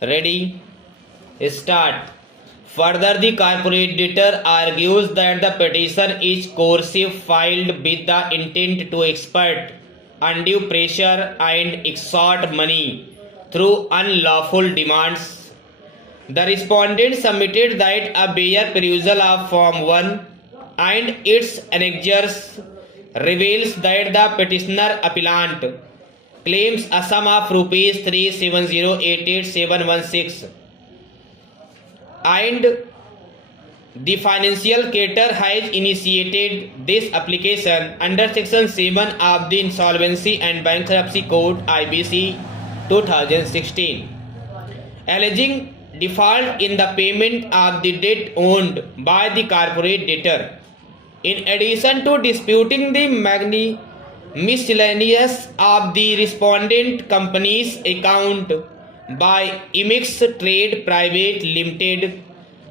Ready? Start. Further, the corporate debtor argues that the petition is coercive, filed with the intent to exert undue pressure and extort money through unlawful demands. The respondent submitted that a bare perusal of Form 1 and its annexures reveals that the petitioner appellant claims a sum of rupees 37088,716 and the financial creditor has initiated this application under section 7 of the Insolvency and Bankruptcy Code IBC 2016, alleging default in the payment of the debt owed by the corporate debtor. In addition to disputing the miscellaneous of the respondent company's account by Imix Trade Private Limited,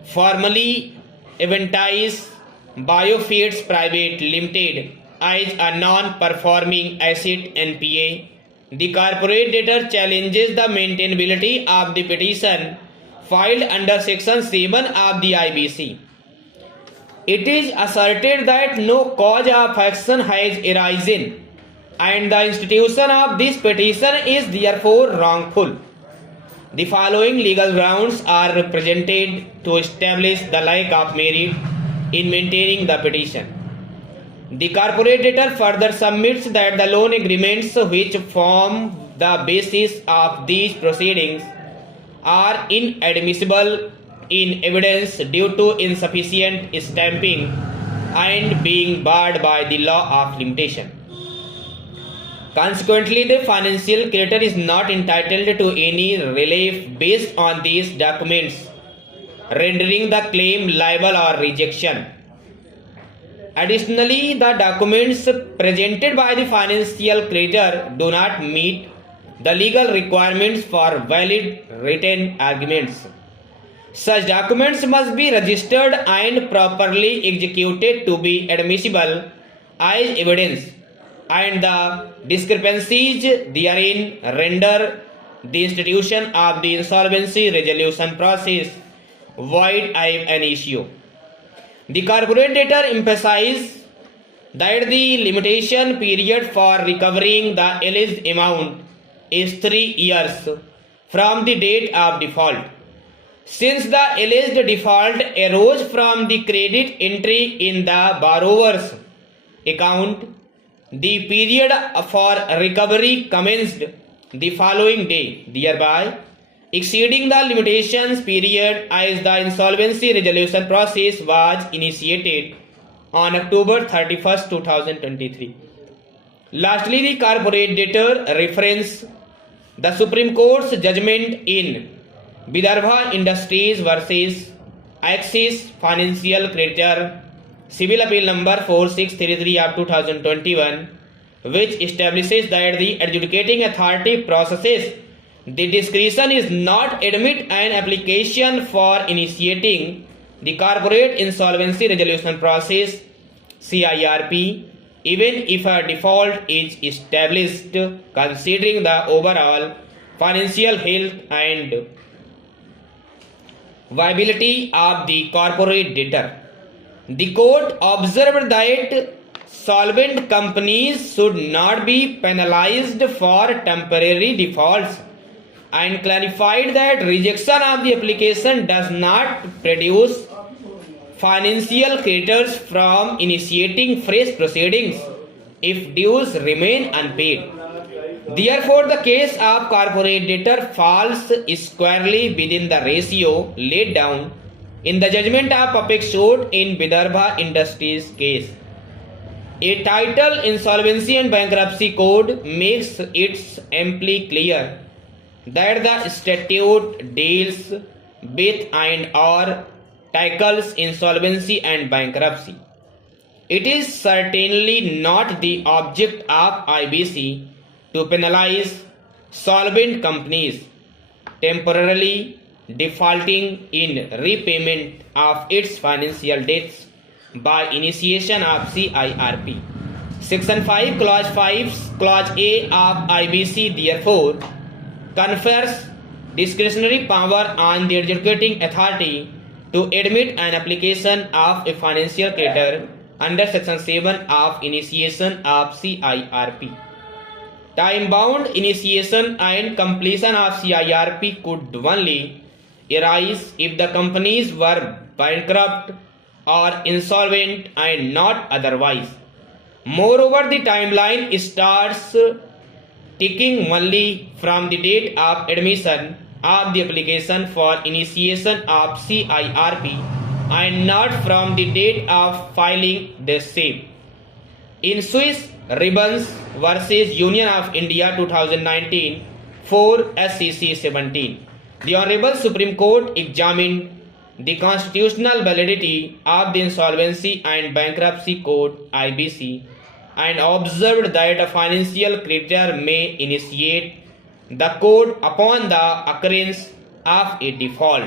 formerly Aventis Biofeeds Private Limited, as a non-performing asset NPA, the corporate debtor challenges the maintainability of the petition filed under section 7 of the IBC. It is asserted that no cause of action has arisen and the institution of this petition is therefore wrongful. The following legal grounds are presented to establish the lack of merit in maintaining the petition. The corporate debtor further submits that the loan agreements which form the basis of these proceedings are inadmissible in evidence due to insufficient stamping and being barred by the law of limitation. Consequently, the financial creditor is not entitled to any relief based on these documents, rendering the claim liable or rejection. Additionally, the documents presented by the financial creditor do not meet the legal requirements for valid written arguments. Such documents must be registered and properly executed to be admissible as evidence, and the discrepancies therein render the institution of the insolvency resolution process void ab initio. The corporate debtor emphasizes that the limitation period for recovering the alleged amount is 3 years from the date of default. Since the alleged default arose from the credit entry in the borrower's account, the period for recovery commenced the following day, thereby exceeding the limitations period as the insolvency resolution process was initiated on October 31st, 2023. Lastly, the corporate debtor reference the Supreme Court's judgment in Vidarbha Industries versus Axis Financial Creditor, Civil Appeal number 4633 of 2021, which establishes that the adjudicating authority processes the discretion is not admit an application for initiating the corporate insolvency resolution process CIRP, even if a default is established, considering the overall financial health and viability of the corporate debtor. The court observed that solvent companies should not be penalized for temporary defaults and clarified that rejection of the application does not produce financial creditors from initiating fresh proceedings if dues remain unpaid. Therefore, the case of corporate debtor falls squarely within the ratio laid down in the judgment of Apex Court in Vidarbha Industries case. A title Insolvency and Bankruptcy Code makes it amply clear that the statute deals with and or tackles insolvency and bankruptcy. It is certainly not the object of IBC to penalize solvent companies temporarily defaulting in repayment of its financial debts by initiation of CIRP. Section 5, Clause 5, Clause A of IBC therefore confers discretionary power on the adjudicating authority to admit an application of a financial creditor under Section 7 of Initiation of CIRP. Time-bound initiation and completion of CIRP could only arise if the companies were bankrupt or insolvent and not otherwise. Moreover, the timeline starts ticking only from the date of admission of the application for initiation of CIRP and not from the date of filing the same. In Swiss Ribbons versus Union of India 2019 4 SCC 17, the Honorable Supreme Court examined the constitutional validity of the Insolvency and Bankruptcy Code (IBC) and observed that a financial creditor may initiate the code upon the occurrence of a default.